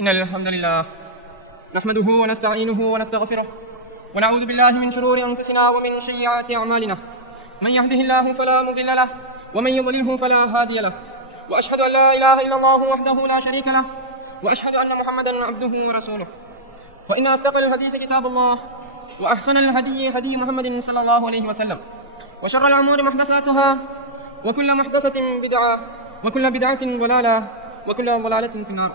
إن الحمد لله نحمده ونستعينه ونستغفره ونعوذ بالله من شرور أنفسنا ومن سيئات أعمالنا. من يهده الله فلا مضل له ومن يضلله فلا هادي له. وأشهد أن لا إله إلا الله وحده لا شريك له وأشهد أن محمدا عبده ورسوله. فإن أصدق الحديث كتاب الله وأحسن الهدي هدي محمد صلى الله عليه وسلم وشر الأمور محدثاتها وكل محدثة بدعة وكل بدعة ضلالة وكل ضلالة في النار.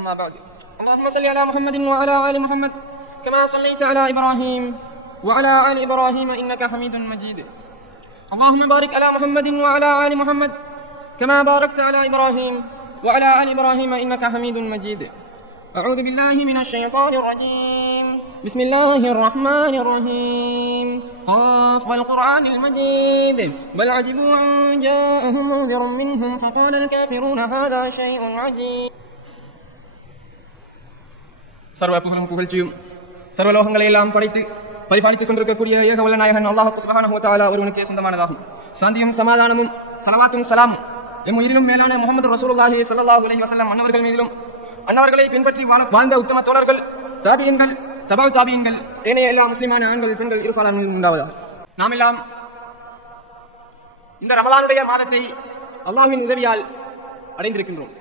أما بعد. اللهم صل على محمد وعلى آل محمد كما صليت على إبراهيم وعلى آل إبراهيم إنك حميد مجيد. اللهم بارك على محمد وعلى آل محمد كما باركت على إبراهيم وعلى آل إبراهيم إنك حميد مجيد. أعوذ بالله من الشيطان الرجيم. بسم الله الرحمن الرحيم. قاف والقرآن المجيد بل عجبوا أن جاءهم منذر منهم فقال الكافرون هذا شيء عجيب. சர்வ புகழும் புகழ்ச்சியும் சர்வலோகங்களை எல்லாம் படைத்து பரிபாலித்துக் கொண்டிருக்கக்கூடிய ஏகவல்ல நாயகன் அல்லாஹ் சுப்ஹானஹு வ தஆலா ஒருவனுக்கே சொந்தமானதாகும். சாந்தியும் சமாதானமும் ஸலவாத்தும் ஸலாமும் எம் உயிரிலும் மேலான முஹம்மது ரசூலுல்லாஹி ஸல்லல்லாஹு அலைஹி வஸல்லம் அன்னவர்கள் மீதிலும் அன்னவர்களை பின்பற்றி வாழ்ந்த உத்தம தோழர்கள் தாபியீன்கள் தபா தாபியீன்கள் ஏனைய எல்லா முஸ்லிமான ஆண்கள் பெண்கள் இருப்பாளர் உண்டாவதாக. நாம் எல்லாம் இந்த ரமலானுடைய மாதத்தை அல்லாஹ்வின் உதவியால் அடைந்திருக்கின்றோம்.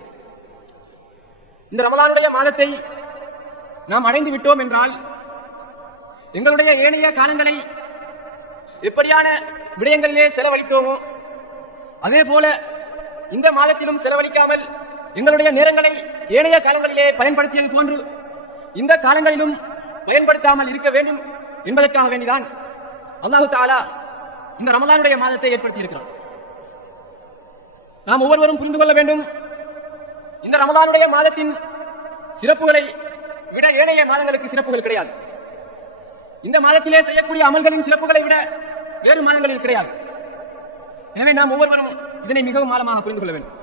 இந்த ரமலானுடைய மாதத்தை நாம் அடைந்து விட்டோம் என்றால் எங்களுடைய ஏனைய காலங்களை எப்படியான விடயங்களிலே செலவழித்தோமோ அதே போல இந்த மாதத்திலும் செலவழிக்காமல் எங்களுடைய நேரங்களை ஏனைய காலங்களிலே பயன்படுத்தியது போன்று இந்த காலங்களிலும் பயன்படுத்தாமல் இருக்க வேண்டும் என்பதற்காக வேண்டிதான் அல்லாஹு தஆலா இந்த ரமலானுடைய மாதத்தை ஏற்படுத்தி இருக்கிறார். நாம் ஒவ்வொருவரும் புரிந்து கொள்ள வேண்டும், இந்த ரமலானுடைய மாதத்தின் சிறப்புகளை விட ஏனைய மாதங்களுக்கு சிறப்புகள் கிடையாது. இந்த மாதத்திலே செய்யக்கூடிய அமல்களின் சிறப்புகளை விட வேறு மாதங்களில் கிடையாது. எனவே நாம் ஒவ்வொருவரும் இதனை மிகவும் ஆழமாக புரிந்து கொள்ள வேண்டும்.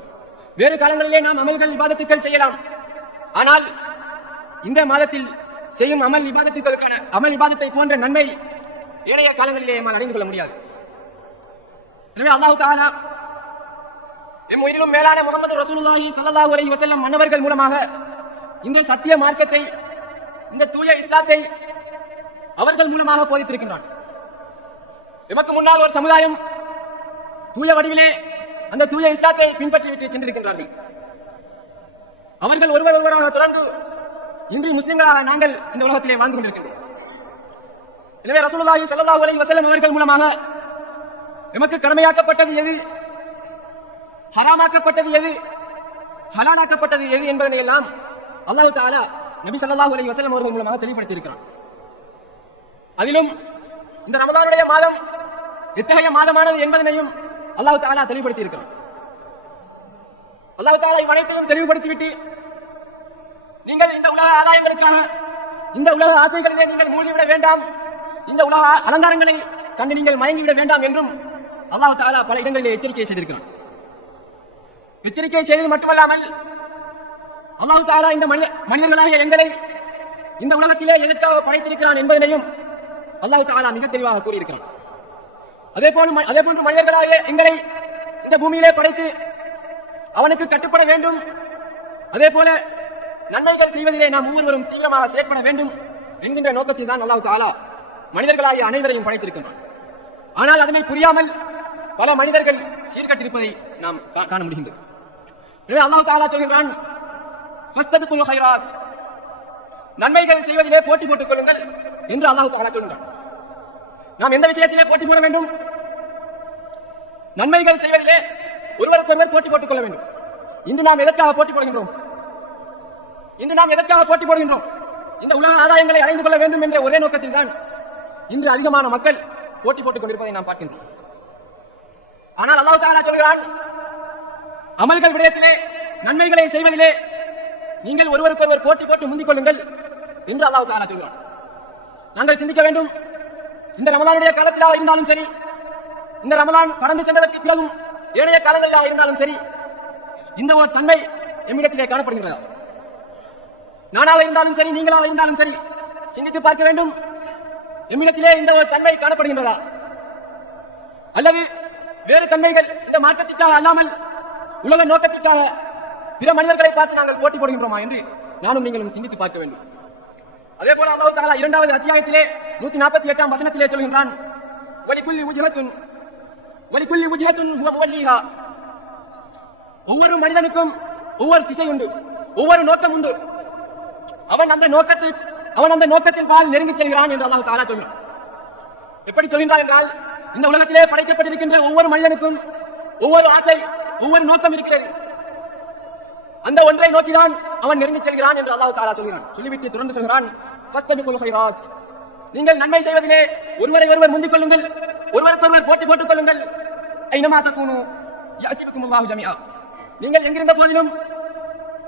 வேறு காலங்களிலே நாம் அமல்கள் இபாதத்துக்கள் செய்யலாம், ஆனால் இந்த மாதத்தில் செய்யும் அமல் இபாதத்துக்களுக்கான அமல் இபாதத்தை போன்ற நன்மை ஏனைய காலங்களிலே நாம் அடைந்து கொள்ள முடியாது. எனவே அல்லாஹ் தஆலா எம் உயிரிலும் மேலான முஹம்மது ரசூலுல்லாஹி ஸல்லல்லாஹு அலைஹி வஸல்லம் அன்னவர்கள் மூலமாக இந்த சத்திய மார்க்கத்தை, இந்த தூய இஸ்லாத்தை அவர்கள் மூலமாக போதித்திருக்கின்றான். எமக்கு முன்னால் ஒரு சமுதாயம் தூய வடிவிலே அந்த தூய இஸ்லாத்தை பின்பற்றிவிட்டு சென்றிருக்கின்றார்கள். அவர்கள் ஒருவராக தொடர்ந்து இன்று முஸ்லிம்களாக நாங்கள் இந்த உலகத்திலே வாழ்ந்து கொண்டிருக்கின்றோம். எனவே ரசூலுல்லாஹி ஸல்லல்லாஹு அலைஹி வஸல்லம் அவர்கள் மூலமாக எமக்கு கடமையாக்கப்பட்டது எது, ஹராமாக்கப்பட்டது எது, ஹலாலாக்கப்பட்டது எது என்பதனை எல்லாம் அல்லாஹ் தஆலா நபி ஸல்லல்லாஹு அலைஹி வஸல்லம் அவர்கள் மூலமாக தெளிவுபடுத்தி இருக்கிறார். அதிலும் இந்த ரமலானுடைய மாதம் எத்தகைய மாதமானது என்பதனையும் அல்லாஹ் தஆலா தெளிவுபடுத்தி இருக்கிறார். அல்லாஹ் தஆலா இவ்வனைத்தையும் தெளிவுபடுத்திவிட்டு நீங்கள் இந்த உலக ஆதாயங்களுக்காக, இந்த உலக ஆசைகளிலே நீங்கள் மூழ்கிவிட வேண்டாம், இந்த உலக அலங்காரங்களை கண்டு நீங்கள் மயங்கிவிட வேண்டாம் என்றும் அல்லாஹ் தஆலா பல இடங்களிலே எச்சரிக்கை செய்திருக்கிறார். எச்சரிக்கை செய்தது மட்டுமல்லாமல் அல்லாஹ் தஆலா இந்த மனிதர்களாகிய எங்களை இந்த உலகத்திலே எதற்காக படைத்திருக்கிறான் என்பதனையும் அல்லாஹ் தஆலா மிக தெளிவாக கூறியிருக்கிறான். அதே போன்று மனிதர்களாகிய எங்களை இந்த பூமியிலே படைத்து அவனுக்கு கட்டுப்பட வேண்டும், அதே போல நன்மைகள் செய்வதிலே நாம் ஒவ்வொருவரும் தீவிரமாக செயற்பட வேண்டும் என்கின்ற நோக்கத்தில் தான் அல்லாஹ் தஆலா மனிதர்களாகிய அனைவரையும் படைத்திருக்கின்றான். ஆனால் அதனை புரியாமல் பல மனிதர்கள் சீர்கட்டிருப்பதை நாம் காண முடிகின்றது. எனவே அல்லாஹ் தஆலா சொல்கிறான், ஃபஸ்தபிகுல் கைராத், நன்மைகள் செய்வதிலே போட்டி போட்டுக் கொள்ளுங்கள் என்று அல்லாஹ் தஆலா சொல்கிறான். நாம் எந்த விஷயத்திலே போட்டி போட வேண்டும்? நன்மைகள் செய்வதிலே ஒருவருக்கொருவர் போட்டி போட்டுக் கொள்ள வேண்டும். இன்று நாம் எதற்காக போட்டி போடுகின்றோம்? இந்த உலக ஆதாயங்களை அடைந்து கொள்ள வேண்டும் என்ற ஒரே நோக்கத்தில் தான் இன்று அதிகமான மக்கள் போட்டி போட்டுக் கொண்டிருப்பதை நாம் பார்க்கின்றோம். ஆனால் அல்லாஹ் தஆலா சொல்கிறான், அமல்கள் விடயத்திலே, நன்மைகளை செய்வதிலே நீங்கள் ஒருவருக்கொருவர் போட்டி போட்டு முந்திக் கொள்ளுங்கள் என்று அல்லாஹ் தஆலா சொல்கிறான். நாங்கள் சிந்திக்க வேண்டும், இந்த ரமலானுடைய காலத்திலாக இருந்தாலும் சரி, இந்த ரமலான் கடந்து சென்றதற்கு பிறகும் ஏனைய காலங்களிலாக இருந்தாலும் சரி, இந்த ஒரு தன்மை எம்மிடத்திலே காணப்படுகின்றதா? நானாக இருந்தாலும் சரி, நீங்களாக இருந்தாலும் சரி, சிந்தித்து பார்க்க வேண்டும், எம்மிடத்திலே இந்த ஒரு தன்மை காணப்படுகின்றதா? அல்லது வேறு தன்மைகள் இந்த மார்க்கத்திற்காக அல்லாமல் உலக நோக்கத்திற்காக பிற மனிதர்களை பார்த்து நாங்கள் போட்டி போடுகின்றோமா என்று நானும் நீங்களும் சிந்தித்து பார்க்க வேண்டும். அதே போல அல்லாஹ் தஆலா 2வது அத்தியாயத்திலே 148ஆம் வசனத்திலே சொல்கின்றான், வலிகுல்லி வஜ்ஹத்துன் ஹுவ முவல்லிஹா. ஒவ்வொரு மனிதனுக்கும் ஒவ்வொரு திசை உண்டு, ஒவ்வொரு நோக்கம் உண்டு. அவன் அந்த நோக்கத்தின் பால் நெருங்கி செல்கிறான் என்று அல்லாஹ் தஆலா சொல்கிறான். எப்படி சொல்கின்றான் என்றால், இந்த உலகத்திலே படைக்கப்பட்டிருக்கின்ற ஒவ்வொரு மனிதனுக்கும் ஒவ்வொரு ஆசை, ஒவ்வொரு நோக்கம் இருக்கிறது. அந்த ஒன்றை நோக்கிதான் அவன் நெருங்கி செல்கிறான் என்று அல்லாஹ் தஆலா சொல்கிறான். சொல்லிவிட்டு தொடர்ந்து சொல்கிறான், ஃபஸ்தபிகுல் கைராத். நீங்கள் நன்மை செய்வதிலே ஒருவரை ஒருவர் முந்திக் கொள்ளுங்கள், ஒருவருக்கொருவர் போட்டி போட்டுக் கொள்ளுங்கள். ஐனமா தகூனு யஅதி பிகுமுல்லாஹு ஜமீஆ. நீங்கள் எங்கிருந்த போதிலும்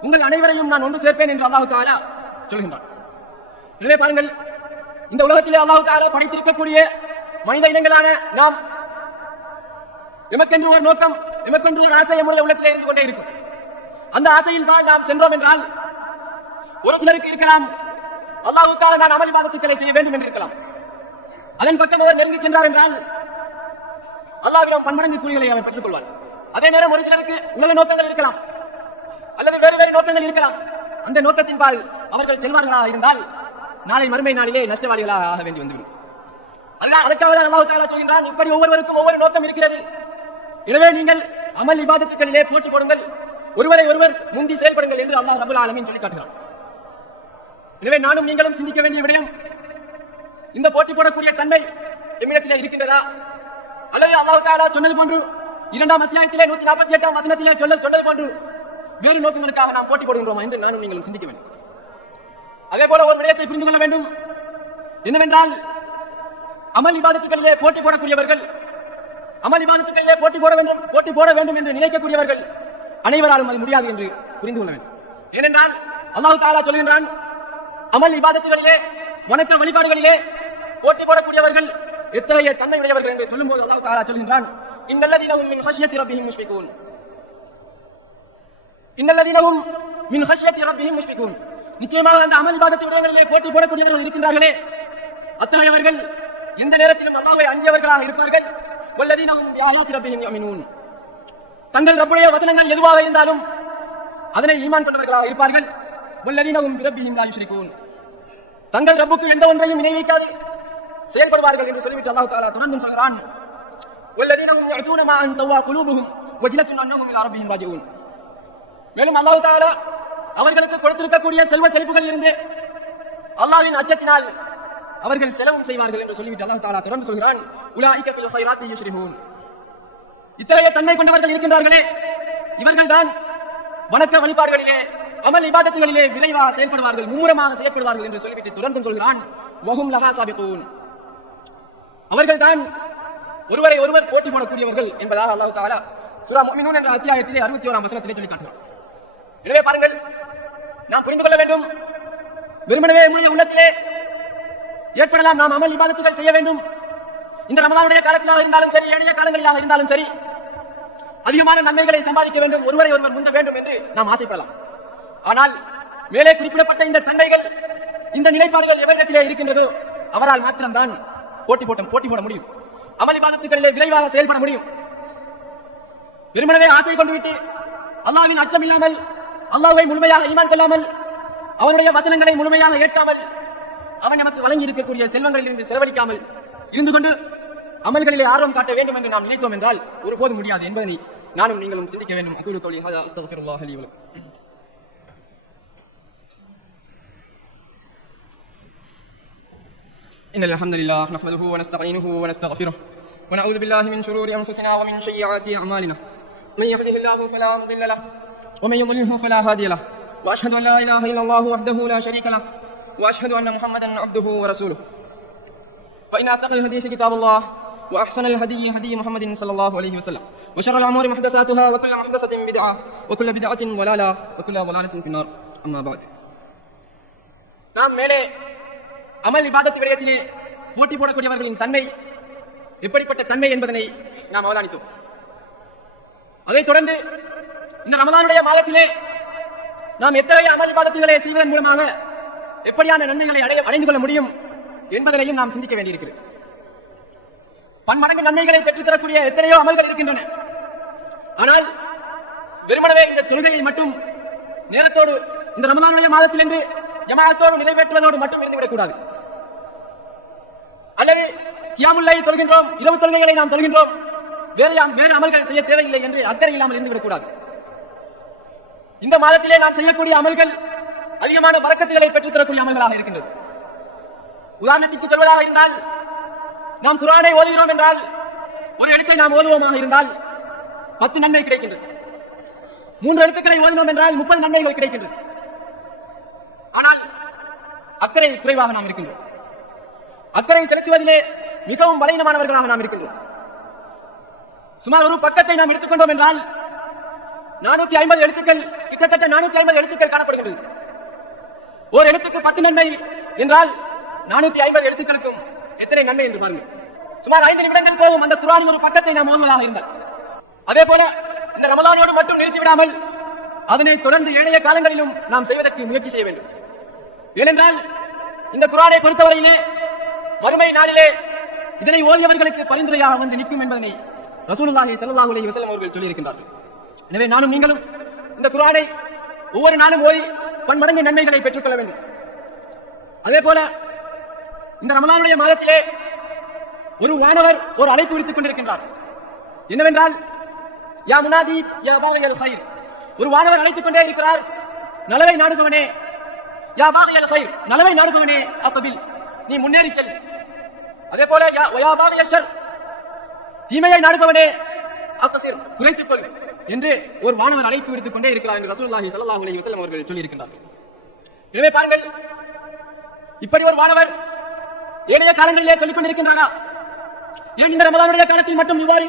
உங்கள் அனைவரையும் நான் ஒன்று சேர்ப்பேன் என்று அல்லாஹ் தஆலா சொல்கின்றான். எனவே பாருங்கள், இந்த உலகத்திலே அல்லாஹ் தஆலா படைத்திருக்கக்கூடிய மனித இனங்களான நாம் எமக்கென்று ஒரு நோக்கம், எமக்கென்று ஒரு ஆசை நம்முடைய உள்ளத்திலே இருந்து கொண்டே இருக்கும். அந்த ஆசையில் தான் நாம் சென்றோம் என்றால், ஒரு சிலருக்கு இருக்கலாம் அல்லாஹ்வுக்காக நான் அமல் இபாதத்துக்களை செய்ய வேண்டும் என்று இருக்கலாம். அதன் பக்கம் அவர் நெருங்கி சென்றார் என்றால் அல்லாஹ்விடம் பன்மடங்கு கூலிகளை அவர் பெற்றுக் கொள்வார். அதே நேரம் ஒரு சிலருக்கு உலக நோக்கங்கள் இருக்கலாம், அல்லது வேறு வேறு நோக்கங்கள் இருக்கலாம். அந்த நோக்கத்தின் பால் அவர்கள் செல்வார்களாக இருந்தால் நாளை மறுமை நாளிலே நஷ்டவாளிகளாக ஆக வேண்டி வந்துவிடும். அதற்காக அல்லாஹ் தஆலா சொல்கின்றான், இப்படி ஒவ்வொருவருக்கும் ஒவ்வொரு நோக்கம் இருக்கிறது. எனவே நீங்கள் அமல் இபாதத்துக்களிலே போட்டி போடுங்கள், ஒருவரை ஒருவர் முந்தி செயல்படுங்கள் என்று அல்லாஹ் ரப்பல் ஆலமீன் சொல்லி காட்டுகிறான். எனவே நானும் நீங்களும் சிந்திக்க வேண்டிய விடயம், இந்த போட்டி போடக்கூடிய தன்மை எம்மிடத்திலே இருக்கின்றதா, அல்லது அல்லாஹ் தஆலா சொன்னது போன்று 2ஆம் அத்தியாயத்திலே 148ஆம் வசனத்திலே சொன்னது போன்று வேறு நோக்கங்களுக்காக நாம் போட்டி போடுகின்றோமா என்று நானும் நீங்களும் சிந்திக்க வேண்டும். அதே போல ஒரு விடயத்தை புரிந்து கொள்ள வேண்டும், என்னவென்றால் அமல் இபாதத்துக்களிலே போட்டி போடக்கூடியவர்கள், அமல் இபாதத்துக்களிலே போட்டி போட வேண்டும் என்று நினைக்கக்கூடியவர்கள் அனைவராலும் அது முடியாது என்று புரிந்து கொள்ள வேண்டும். ஏனென்றால் அல்லாஹ் தஆலா சொல்கின்றான், அமல் இபாதத்துகளிலே, வணக்க வழிபாடுகளிலே போட்டி போடக்கூடியவர்கள் எத்தகைய தன்மை உடையவர்கள் என்று சொல்லும்போது அல்லாஹ் தஆலா சொல்கின்றான், இன்னல்லதீனஹும் மின் ஹஷ்யத்தி ரப்பிஹிம் முஷ்ஃபிகூன். இன்னல்லதீனஹும் மின் ஹஷ்யத்தி ரப்பிஹிம் முஷ்ஃபிகூன். நிச்சயமாக அந்த அமல் இபாதத்து விடயங்களிலே போட்டி போடக்கூடியவர்கள் இருக்கின்றார்களே, அத்தகையவர்கள் எந்த நேரத்திலும் அல்லாஹ்வை அஞ்சியவர்களாக இருப்பார்கள். வல்லதீனஹும் பிஆயாத்தி ரப்பிஹிம் யுமினூன். தங்கள் ரப்புடைய வசனங்கள் எதுவாக இருந்தாலும் அதனை ஈமான் கொண்டவர்களாக இருப்பார்கள். வல்லதீனஹும் பிரப்பிஹிம் லா யுஷ்ரிகூன். தங்கள் ரப்புக்கு எந்த ஒன்றையும் இணை வைக்காது செயல்படுவார்கள் என்று சொல்லிவிட்டு அல்லாஹ் தஆலா தொடர்ந்து சொல்கிறான், வல்லதீனஹும் யஅதூன மா அன்தவா குலூபுஹும் வஜிலத்துன் அன்னஹும் இலா ரப்பிஹிம் ராஜிஊன். மேலும் அல்லாஹ் தஆலா அவர்களுக்கு கொடுத்திருக்கக்கூடிய செல்வ செழிப்புகள் இருந்து அல்லாஹ்வின் அச்சத்தினால் அவர்கள் செலவும் செய்வார்கள் என்று சொல்லிவிட்டு அல்லாஹ் தஆலா தொடர்ந்து சொல்கிறான், உலாயிக ஃபில் கைராத்தி யஷ்ரிஹூன். இத்தகைய தன்மை கொண்டவர்கள் இருக்கின்றார்களே, இவர்கள்தான் வணக்க வழிபாடுகளிலே, அமல் இபாதத்துகளிலே விரைவாக செயல்படுவார்கள், மும்முரமாக செயல்படுவார்கள் என்று சொல்லிவிட்டு தொடர்ந்து சொல்கிறான், வஹும் லஹா சாபிகூன். அவர்கள்தான் ஒருவரை ஒருவர் போட்டி போடக்கூடியவர்கள் என்பதாக அல்லாஹ் தஆலா சூரா முஃமினூன் என்ற அத்தியாயத்திலே 61ஆம் வசனத்திலே சொல்லி காட்டுகிறார். எனவே பாருங்கள், நாம் புரிந்து கொள்ள வேண்டும், வெறுமனவே நம்முடைய உள்ளத்திலே ஏற்படலாம் நாம் அமல் இபாதத்துகள் செய்ய வேண்டும், இந்த ரமலானுடைய காலத்திலாக இருந்தாலும் சரி, ஏனைய காலங்களிலாக இருந்தாலும் சரி, அதிகமான நன்மைகளை சம்பாதிக்க வேண்டும், ஒருவரை ஒருவர் முந்த வேண்டும் என்று நாம் ஆசைப்படலாம். ஆனால் மேலே குறிப்பிடப்பட்ட இந்த தன்மைகள், இந்த நிலைப்பாடுகள் எவரிடத்திலே இருக்கின்றதோ அவரால் மாத்திரம்தான் போட்டி போட முடியும், அமல் இபாதத்துகளிலே விரைவாக செயல்பட முடியும். வெறுமனவே ஆசை கொண்டு விட்டு அல்லாஹ்வின் அச்சம் இல்லாமல், அல்லாஹ்வை முழுமையாக ஈமான் கொள்ளாமல், அவனுடைய வசனங்களை முழுமையாக ஏற்காமல், அவன் நமக்கு வழங்கி இருக்கக்கூடிய செல்வங்களில் இருந்து செலவழிக்காமல் இருந்து கொண்டு அமல்களிலே ஆர்வம் காட்ட வேண்டும் என்று நாம் நினைத்தோம் என்றால் ஒருபோதும் முடியாது என்பதை நானும் நீங்களும் சிந்திக்க வேண்டும். அகூலு கௌலி ஹாதா அஸ்தக்ஃபிருல்லாஹ் லீ வலக்கும். إن الحمد لله نحمده ونستعينه ونستغفره ونعوذ بالله من شرور أنفسنا ومن سيئات أعمالنا. من يهده الله فلا مضل له ومن يضلله فلا هادي له. وأشهد أن لا إله إلا الله وحده لا شريك له وأشهد أن محمدا عبده ورسوله. فإن أصدق الحديث كتاب الله وأحسن الهدي هدي محمد صلى الله عليه وسلم وشر الأمور محدثاتها وكل محدثة بدعة وكل بدعة ضلالة وكل ضلالة في النار. أما بعد. நாம் மேலே அமல் இபாதத் விடயத்திலே போட்டி போடக்கூடியவர்களின் தன்மை எப்படிப்பட்ட தன்மை என்பதனை நாம் அவதானித்தோம். அதைத் தொடர்ந்து இந்த ரமலானுடைய மாதத்திலே நாம் எத்தகைய அமல் இபாதத்துகளை செய்வதன் மூலமாக எப்படியான நன்மைகளை அடைந்து கொள்ள முடியும் என்பதனையும் நாம் சிந்திக்க வேண்டியிருக்கிறது. பன்மடங்கு நன்மைகளை பெற்றுத் தரக்கூடிய எத்தனையோ அமல்கள் இருக்கின்றன. ஆனால் வெறுமனவே இந்த தொழுகையை மட்டும் நேரத்தோடு இந்த ரமலானுடைய மாதத்தில் என்று ஜமாஅத்தோடு நிறைவேற்றுவதோடு மட்டும் இருந்துவிடக் கூடாது. அல்லது கியாமுல் லைல் தொழுகின்றோம், இரவு தொழுகைகளை நாம் தொழுகின்றோம், வேறு அமல்கள் செய்ய தேவையில்லை என்று அக்கறை இல்லாமல் இருந்துவிடக் கூடாது. இந்த மாதத்திலே நாம் செய்யக்கூடிய அமல்கள் அதிகமான பரக்கத்துகளை பெற்றுத் தரக்கூடிய அமல்களாக இருக்கின்றது. உதாரணத்திற்கு சொல்வதாக இருந்தால், நாம் குர்ஆனை ஓதுகிறோம் என்றால், ஒரு எழுத்தை நாம் ஓதுவோமாக இருந்தால் 10 நன்மை கிடைக்கின்றது. 3 எழுத்துக்களை ஓதுவோம் என்றால் 30 நன்மைகள் கிடைக்கின்றது. ஆனால் அக்கறை குறைவாக நாம் இருக்கின்றோம். அக்கறை செலுத்துவதிலே மிகவும் பலவீனமானவர்களாக நாம் இருக்கின்றோம். சுமார் ஒரு பக்கத்தை நாம் எடுத்துக்கொண்டோம் என்றால் 450 எழுத்துக்கள், கிட்டத்தட்ட 450 எழுத்துக்கள் காணப்படுகிறது. ஒரு எழுத்துக்கு 10 நன்மை என்றால் 450 எழுத்துக்களுக்கும் எத்தனை நன்மை என்று பாருங்கள். சுமார் 5 நிமிடங்கள் போகும் அந்த குர்ஆனின் ஒரு பக்கத்தை நாம் ஓதுவதாக இருந்தால். அதே போல இந்த ரமலானோடு மட்டும் நிறுத்திவிடாமல் அதனை தொடர்ந்து ஏனைய காலங்களிலும் நாம் செய்வதற்கு முயற்சி செய்ய வேண்டும். ஏனென்றால் இந்த குர்ஆனை பொறுத்தவரையிலே மறுமை நாளிலே இதனை ஓதியவர்களுக்கு பரிந்துரையாக வந்து நிற்கும் என்பதனை ரசூலுல்லாஹி ஸல்லல்லாஹு அலைஹி வஸல்லம் அவர்கள் சொல்லியிருக்கின்றார்கள். எனவே நானும் நீங்களும் இந்த குர்ஆனை ஒவ்வொரு நாளும் ஓதி பன்மடங்கு நன்மைகளை பெற்றுக்கொள்ள வேண்டும். அதே போல இந்த ரமலானுடைய மாதத்திலே ஒரு வானவர் ஒரு அழைப்பு விடுத்துக் கொண்டிருக்கின்றார். என்னவென்றால், யா முனாதி யா பாகியல் கைர், ஒரு வானவர் அழைத்துக் கொண்டே இருக்கிறார். நலவை நாடுபவனே, யா பாகியல் கைர், நலவை நாடுபவனே அகபில், நீ முன்னேறி செல். அதே போல யா பாகியல் ஷர், தீமையை நாடுபவனே அகசிர், குறைத்துக் கொள் என்று ஒரு வானவர் அழைப்பு விடுத்துக் கொண்டே இருக்கிறார் என்று ரசூலுல்லாஹி ஸல்லல்லாஹு அலைஹி வஸல்லம் அவர்கள் சொல்லி இருக்கின்றார்கள். எனவே பாருங்கள், இப்படி ஒரு வானவர் ஏனைய காலங்களிலே சொல்லிக் கொண்டிருக்கின்றாரா? ஏன் இந்த ரமலானுடைய காலத்தில் மட்டும் இவ்வாறு,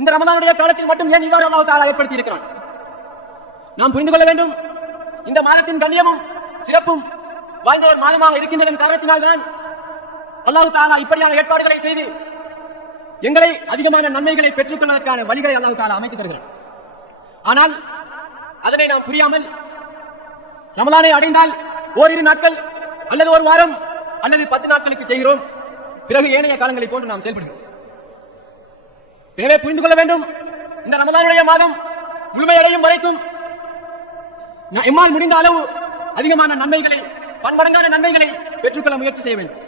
இந்த ரமலானுடைய காலத்தில் மட்டும் ஏன் இவ்வாறு அல்லாஹ் தஆலா ஏற்படுத்தி இருக்கிறான்? நாம் புரிந்து கொள்ள வேண்டும். இந்த மாதத்தின் கண்ணியமும் சிறப்பும் வாய்ந்த ஒரு மாதமாக இருக்கின்றதன் காரணத்தினால்தான் அல்லாஹ் தஆலா இப்படியான ஏற்பாடுகளை செய்து எங்களை அதிகமான நன்மைகளை பெற்றுக் கொள்வதற்கான வழிகளை அல்லாஹ் தஆலா அமைத்து தருகிறார். ஆனால் அதனை நாம் புரியாமல் ரமலானை அடைந்தால் ஓரிரு நாட்கள் அல்லது ஒரு வாரம் அல்லது 10 நாட்களுக்கு செய்கிறோம், பிறகு ஏனைய காலங்களை போன்று நாம் செயல்படுகிறோம். எனவே புரிந்து கொள்ள வேண்டும், இந்த ரமலானுடைய மாதம் முழுமையடையும் வரைக்கும் எம்மால் முடிந்த அளவு அதிகமான நன்மைகளை, பன்மடங்கான நன்மைகளை பெற்றுக்கொள்ள முயற்சி செய்ய வேண்டும்.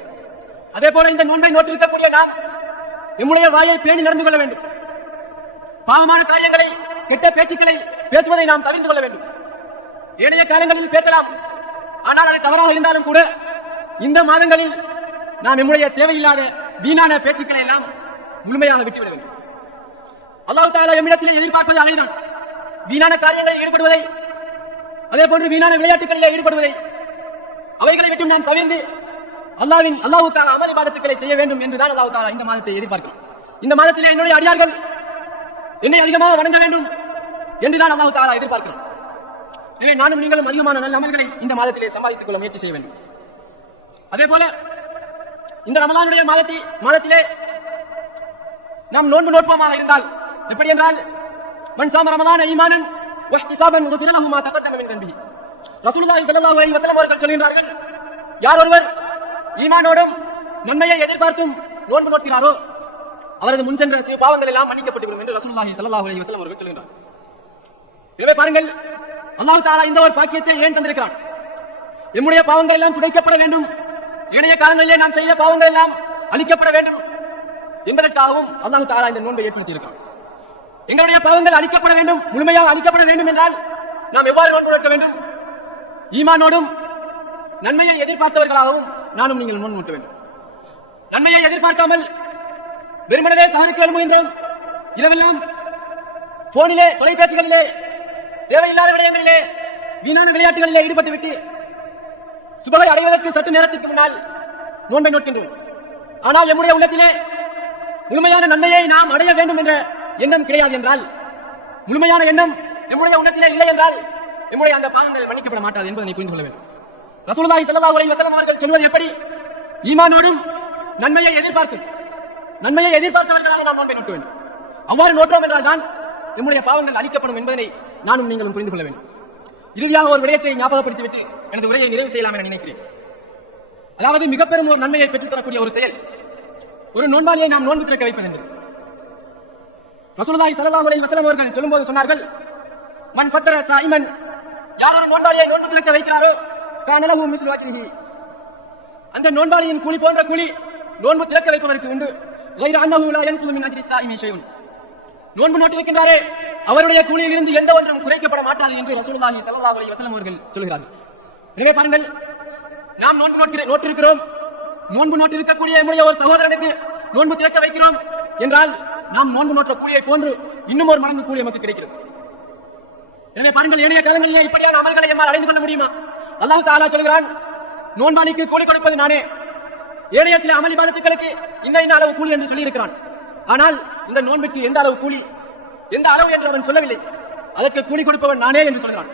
அதே போல இந்த நோன்பை நோட்டிருக்கக்கூடிய நாம் நம்முடைய வாயை பேணி நடந்து கொள்ள வேண்டும். பாவமான காரியங்களை, கெட்ட பேச்சுக்களை பேசுவதை நாம் தவிர்த்து கொள்ள வேண்டும். ஏனைய காலங்களில் பேசலாம், ஆனால் அது தவறாக இருந்தாலும் கூட இந்த மாதங்களில் நாம் நம்முடைய தேவையில்லாத வீணான பேச்சுக்களை எல்லாம் முழுமையாக விட்டுவிட வேண்டும். அல்லாஹ் தஆலா நம்மிடத்திலே எதிர்பார்ப்பது அதைதான், வீணான காரியங்களில் ஈடுபடுவதை, அதே போன்று வீணான விளையாட்டுகளிலே ஈடுபடுவதை, அவைகளை விட்டு நாம் தவிர்த்து அல்லாஹ் தஆலா அமல் இபாதத்துக்களை செய்ய வேண்டும் என்றுதான் அல்லாஹ் தஆலா இந்த மாதத்தை எதிர்பார்க்கிறார். இந்த மாதத்திலே என்னுடைய அடியார்கள் என்னை அதிகமாக வணங்க வேண்டும் என்றுதான் அல்லாஹ் தஆலா எதிர்பார்க்கிறார். எனவே நானும் நீங்களும் அதிகமான நல்ல அமல்களை இந்த மாதத்திலே சம்பாதித்துக் கொள்ள முயற்சி செய்ய வேண்டும். அதே போல இந்த ரமலானுடைய மாதத்திலே நாம் நோன்பு நோட்பமாக இருந்தால், எப்படி என்றால், மன் ஸாம ரமலான ஈமானன் வ இஹ்திஸாபன் குஃபிர லஹு மா தகத்தம மின் தன்பிஹி. ரசூலுல்லாஹி ஸல்லல்லாஹு அலைஹி வஸல்லம் அவர்கள் சொல்கிறார்கள், யார் ஒருவர் ஈமானோடும் நன்மையை எதிர்பார்த்தும் நோன்பு நோக்கிறாரோ அவரது முன் சென்ற சில பாவங்கள் எல்லாம் மன்னிக்கப்பட்டுவிடும் என்று ரசூலுல்லாஹி ஸல்லல்லாஹு அலைஹி வஸல்லம் அவர்கள் சொல்கிறார். எனவே பாருங்கள், அல்லாஹ் தஆலா இந்த ஒரு பாக்கியத்தை ஏன் தந்திருக்கிறான்? நம்முடைய பாவங்கள் எல்லாம் துடைக்கப்பட வேண்டும், ஏனைய காலங்களிலே நாம் செய்த பாவங்கள் எல்லாம் அழிக்கப்பட வேண்டும் என்பதற்காகவும் அல்லாஹ் தஆலா இந்த நோன்பை ஏற்படுத்தி இருக்கிறான். எங்களுடைய பாவங்கள் அழிக்கப்பட வேண்டும், முழுமையாக அழிக்கப்பட வேண்டும் என்றால் நாம் எவ்வாறு நோன்பு நோக்க வேண்டும்? ஈமானோடும் நன்மையை எதிர்பார்த்தவர்களாகவும் நானும் நீங்கள் நோன்பு நோக்க வேண்டும். நன்மையை எதிர்பார்க்காமல் வெறுமனவே சஹருக்கு எழும்புகின்றோம், இரவெல்லாம் போனிலே, தொலைபேசிகளிலே, தேவையில்லாத விடயங்களிலே, வீணான விளையாட்டுகளிலே ஈடுபட்டு விட்டு சுபகை அடைவதற்கு சற்று நேரத்திற்கு முன்னால் நோன்பை நோக்கின்றோம். ஆனால் நம்முடைய உள்ளத்திலே முழுமையான நன்மையை நாம் அடைய வேண்டும் என்ற எண்ணம் கிடையாது என்றால், முழுமையான எண்ணம் நம்முடைய உள்ளத்திலே இல்லை என்றால் நம்முடைய அந்த பாவங்கள் மன்னிக்கப்பட மாட்டாது என்பதை புரிந்து கொள்ள வேண்டும். ரசூலுல்லாஹி ஸல்லல்லாஹு அலைஹி வஸல்லம் அவர்கள் சொல்வது எப்படி? ஈமானோடும் நன்மையை எதிர்பார்த்தவர்களாக நாம் நோன்பை நோக்க வேண்டும். அவ்வாறு நோற்றோம் என்றால் தான் நம்முடைய பாவங்கள் அழிக்கப்படும் என்பதனை நானும் நீங்களும் புரிந்து கொள்ள வேண்டும். இறுதியாக ஒரு விடயத்தை ஞாபகப்படுத்திவிட்டு எனது உரையை நிறைவு செய்யலாம் என நினைக்கிறேன். அதாவது மிக பெரும் ஒரு நன்மையை பெற்றுத் தரக்கூடிய ஒரு செயல், ஒரு நோன்பாளியை நாம் நோன்பு திறக்க வைப்பது என்பது. ரசூலுல்லாஹி ஸல்லல்லாஹு அலைஹி வஸல்லம் அவர்கள் சொல்லும்போது சொன்னார்கள், மன் ஃபத்தர ஸாயிமன் யார் ஒரு நோன்பாளியை நோன்பு திறக்க வைக்கிறாரோ காணலஹு மிஸ்லு அஜ்ரிஹி, அந்த நோன்பாளியின் கூலி போன்ற கூலி நோன்பு திறக்க வைப்பவருக்கு உண்டு. கைர அன்னஹு லா யன்குது மின் அஜ்ரி ஸாயிமி ஷைஉன், நோன்பு நோட்டு வைக்கின்றாரே அவருடைய கூலியில் இருந்து எந்த ஒன்றும் குறைக்கப்பட மாட்டாது என்று ரசூலுல்லாஹி ஸல்லல்லாஹு அலைஹி வஸல்லம் அவர்கள் சொல்கிறார்கள். எனவே பாருங்கள், நாம் நோன்பு நோட்டிருக்கிறோம், நோன்பு நோட்டு இருக்கக்கூடிய நம்முடைய ஒரு சகோதரனுக்கு நோன்பு திறக்க வைக்கிறோம் என்றால் நாம் நோன்பு நோற்ற கூலியை போன்று இன்னும் ஒரு மடங்கு கூலி நமக்கு கிடைக்கிறது. எனவே பாருங்கள், ஏனைய காலங்களிலே இப்படியான அமல்களை எம்மால் அடைந்து கொள்ள முடியுமா? அல்லாஹ் தஆலா சொல்கிறான், நோன்பாளிக்கு கூலி கொடுப்பது நானே, ஏனைய சில அமல் இபாதத்துகளுக்கு இன்ன அளவு கூலி என்று சொல்லி இருக்கிறான். ஆனால் இந்த நோன்பிற்கு எந்த அளவு கூலி, எந்த அளவு என்று அவன் சொல்லவில்லை. அதற்கு கூலி கொடுப்பவன் நானே என்று சொல்கிறான்.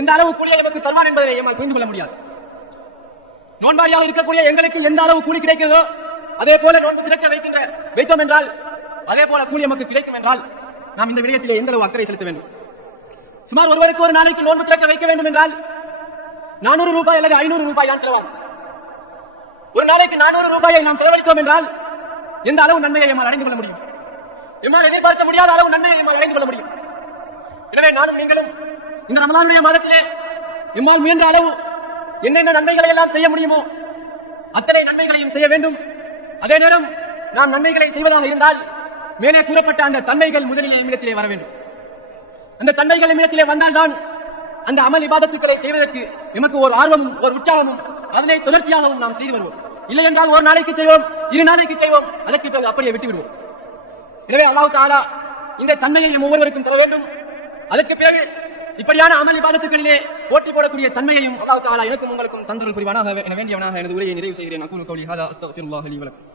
எந்த அளவு கூலியை நமக்கு தருவான் என்பதை எம்மால் புரிந்து கொள்ள முடியாது. நோன்பாளியாக இருக்கக்கூடிய எங்களுக்கு எந்த அளவு கூலி கிடைக்கிறதோ அதே போல நோன்பு திறக்க வைத்தோம் என்றால் அதே போல கூலி நமக்கு கிடைக்கும் என்றால் நாம் இந்த விடயத்திலே எந்த அளவு அக்கறை செலுத்த வேண்டும். சுமார் ஒருவருக்கு ஒரு நாளைக்கு நோன்பு திறக்க வைக்க வேண்டும் என்றால் 400 ரூபாய் அல்லது 500 ரூபாய் தான் செலவாகும். ஒரு நாளைக்கு 400 ரூபாயை நாம் செலவழித்தோம் என்றால் எந்த அளவு நன்மையை எம்மால் அடைந்து கொள்ள முடியும்? எம்மால் எதிர்பார்க்க முடியாத அளவு நன்மையை எம்மால் அடைந்து கொள்ள முடியும். எனவே நானும் நீங்களும் இந்த ரமலானுடைய மாதத்திலே எம்மால் முயன்ற அளவு என்னென்ன நன்மைகளை எல்லாம் செய்ய முடியுமோ அத்தனை நன்மைகளையும் செய்ய வேண்டும். அதே நேரம் நாம் நன்மைகளை செய்வதாக இருந்தால் மேலே கூறப்பட்ட அந்த தன்மைகள் முதலிலே நம்மிடத்திலே வர வேண்டும். அந்த தன்மைகள் நம்மிடத்திலே வந்தால்தான் அந்த அமல் இபாதத்துக்களை செய்வதற்கு எமக்கு ஒரு ஆர்வமும் ஒரு உற்சாகமும் அதனை தொடர்ச்சியாகவும் நாம் செய்து வருவோம். இல்லை என்றால் ஒரு நாளைக்கு செய்வோம், 2 நாளைக்கு செய்வோம், அதற்கு பிறகு அப்படியே விட்டு விடுவோம். எனவே அல்லாஹ் தஆலா இந்த தன்மையை ஒவ்வொருவருக்கும் தர வேண்டும். அதற்கு பிறகு இப்படியான அமல் இபாதத்துக்களிலே போட்டி போடக்கூடிய தன்மையையும் அல்லாஹ் தஆலா எனக்கும் உங்களுக்கும் தந்தருள் புரிவானாக என வேண்டியவனாக எனது உரையை நிறைவு செய்கிறேன். அகூலு கௌலி ஹாதா அஸ்தக்ஃபிருல்லாஹ் லி வ லக்கும்.